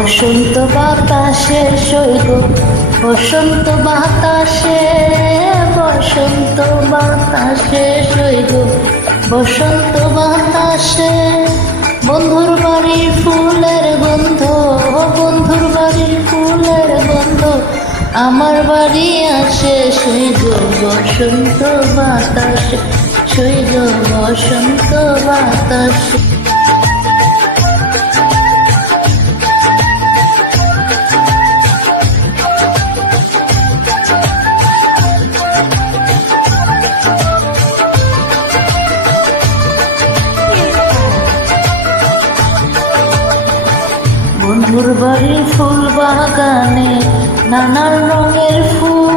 বসন্ত বাতাসে সইব, বসন্ত বাতাসে, বসন্ত বাতাসে সইব, বসন্ত বাতাসে। বন্ধুর বাড়ির ফুলের গন্ধ, বন্ধুর বাড়ির ফুলের গন্ধ আমার বাড়ি আসে, সইব বসন্ত বাতাসে, সইব বসন্ত বাতাসে। বন্ধুর বাড়ির ফুল বাগানে নানান রঙের ফুল,